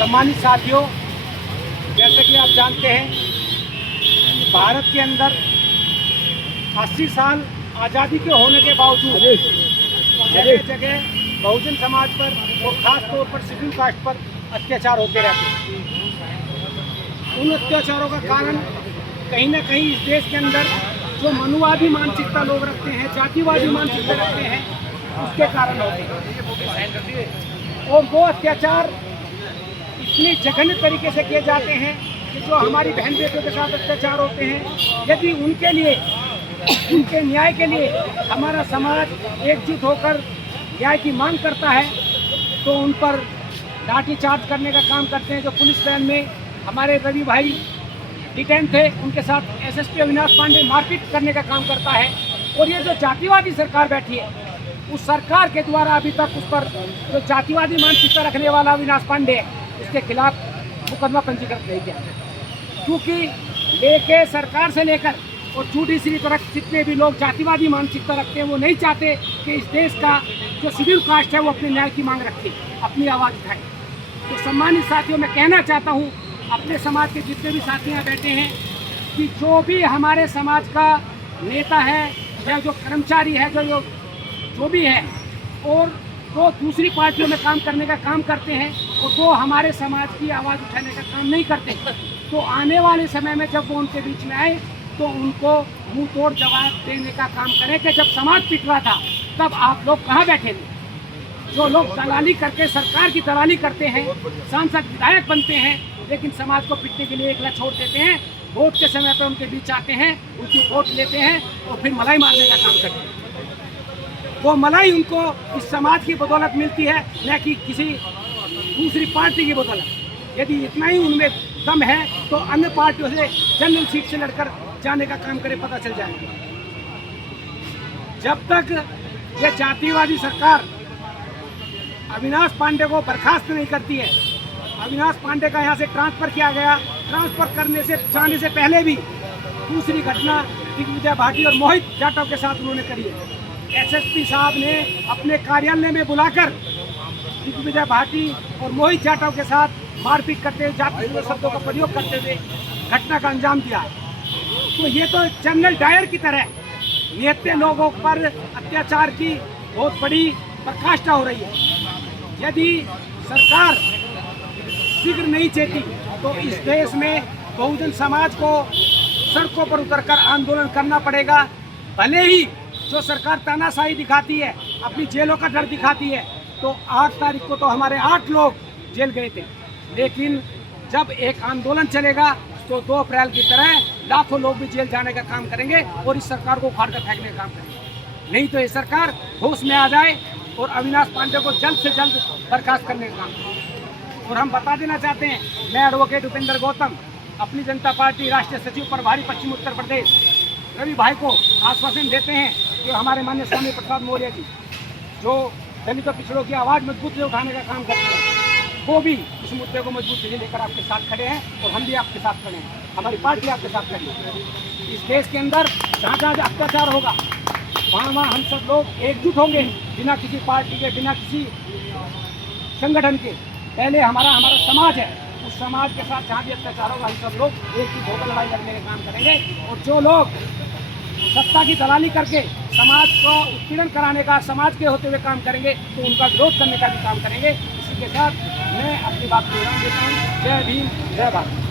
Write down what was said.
सम्मानित साथियों, जैसे कि आप जानते हैं, भारत के अंदर 80 साल आज़ादी के होने के बावजूद जगह जगह बहुजन समाज पर और ख़ास तौर पर शेड्यूल कास्ट पर अत्याचार होते रहते हैं। उन अत्याचारों का कारण कहीं ना कहीं इस देश के अंदर जो मनुवादी मानसिकता लोग रखते हैं, जातिवादी मानसिकता रखते हैं, उसके कारण होते हैं। और वो अत्याचार इतनी जघन्य तरीके से किए जाते हैं कि जो हमारी बहन बेटियों के साथ अत्याचार होते हैं, यदि उनके लिए, उनके न्याय के लिए हमारा समाज एकजुट होकर न्याय की मांग करता है तो उन पर लाठी चार्ज करने का काम करते हैं। जो पुलिस वैन में हमारे रवि भाई डिटेन थे, उनके साथ एसएसपी अविनाश पांडे मारपीट करने का काम करता है। और ये जो जातिवादी सरकार बैठी है, उस सरकार के द्वारा अभी तक उस पर जो जातिवादी मानसिकता रखने वाला अविनाश पांडे है, उसके खिलाफ मुकदमा पंजीकृत नहीं किया, क्योंकि सरकार से लेकर और जुडिशरी तक जितने भी लोग जातिवादी मानसिकता रखते हैं, वो नहीं चाहते कि इस देश का जो शेड्यूल कास्ट है वो अपने न्याय की मांग रखे, अपनी आवाज़ उठाए। तो सम्मानित साथियों, मैं कहना चाहता हूँ अपने समाज के जितने भी साथी यहाँ बैठे हैं कि जो भी हमारे समाज का नेता है या जो कर्मचारी है, जो भी है, और वो दूसरी पार्टियों में काम करने का काम करते हैं और वो हमारे समाज की आवाज़ उठाने का काम नहीं करते, तो आने वाले समय में जब वो उनके बीच में आए तो उनको मुंह तोड़ जवाब देने का काम करें कि जब समाज पिट रहा था तब आप लोग कहाँ बैठे थे। जो लोग दलाली करके सरकार की दलाली करते हैं, सांसद विधायक बनते हैं, लेकिन समाज को पिटने के लिए एकला छोड़ देते हैं, वोट के समय पर उनके बीच आते हैं, उनकी वोट लेते हैं और फिर मलाई मारने का काम करते हैं। वो मलाई उनको इस समाज की बदौलत मिलती है, न कि किसी दूसरी पार्टी की बदौलत। यदि इतना ही उनमें दम है तो अन्य पार्टियों से जनरल सीट से लड़कर जाने का काम करे, पता चल जाएगा। जब तक ये जातिवादी सरकार अविनाश पांडे को बर्खास्त नहीं करती है, अविनाश पांडे का यहाँ से ट्रांसफ़र किया गया, ट्रांसफ़र करने से जाने से पहले भी दूसरी घटना दिग्विजय भाटी और मोहित जाटव के साथ उन्होंने करी है। एसएसपी साहब ने अपने कार्यालय में बुलाकर दिग्विजय भाटी और मोहित जाटव के साथ मारपीट करते हुए, जातिवादी शब्दों का प्रयोग करते हुए घटना का अंजाम दिया। तो ये तो जनरल डायर की तरह निहत्थे लोगों पर अत्याचार की बहुत बड़ी पराकाष्ठा हो रही है। यदि सरकार शीघ्र नहीं चेती तो इस देश में बहुजन समाज को सड़कों पर उतरकर आंदोलन करना पड़ेगा। भले ही जो सरकार तानाशाही दिखाती है, अपनी जेलों का डर दिखाती है, तो 8 तारीख को तो हमारे 8 लोग जेल गए थे, लेकिन जब एक आंदोलन चलेगा तो 2 अप्रैल की तरह लाखों लोग भी जेल जाने का काम करेंगे और इस सरकार को उखाड़ कर फेंकने का काम करेंगे। नहीं तो ये सरकार होश में आ जाए और अविनाश पांडे को जल्द से जल्द बर्खास्त करने का काम करें। और हम बता देना चाहते हैं, मैं एडवोकेट उपेंद्र गौतम, अपनी जनता पार्टी राष्ट्रीय सचिव प्रभारी पश्चिम उत्तर प्रदेश रवि भाई को आश्वासन देते हैं कि हमारे माननीय स्वामी प्रसाद मौर्य जी, जो दलितों पिछड़ों की आवाज़ मजबूत से उठाने का काम करते हैं, वो भी इस मुद्दे को मजबूत से लेकर आपके साथ खड़े हैं और हम भी आपके साथ खड़े हैं, हमारी पार्टी आपके साथ खड़ी है। इस देश के अंदर जहाँ जहाँ अत्याचार होगा वहाँ हम सब लोग एकजुट होंगे, बिना किसी पार्टी के, बिना किसी संगठन के। पहले हमारा समाज है, उस समाज के साथ जहाँ भी अत्याचार होगा हम सब लोग एक ही होकर लड़ाई लड़ने का काम करेंगे। और जो लोग सत्ता की दलाली करके समाज को उत्पीड़न कराने का, समाज के होते हुए काम करेंगे, तो उनका विरोध करने का भी काम करेंगे। इसी के साथ मैं अपनी बात को विराम देता हूँ। जय भीम, जय भारत।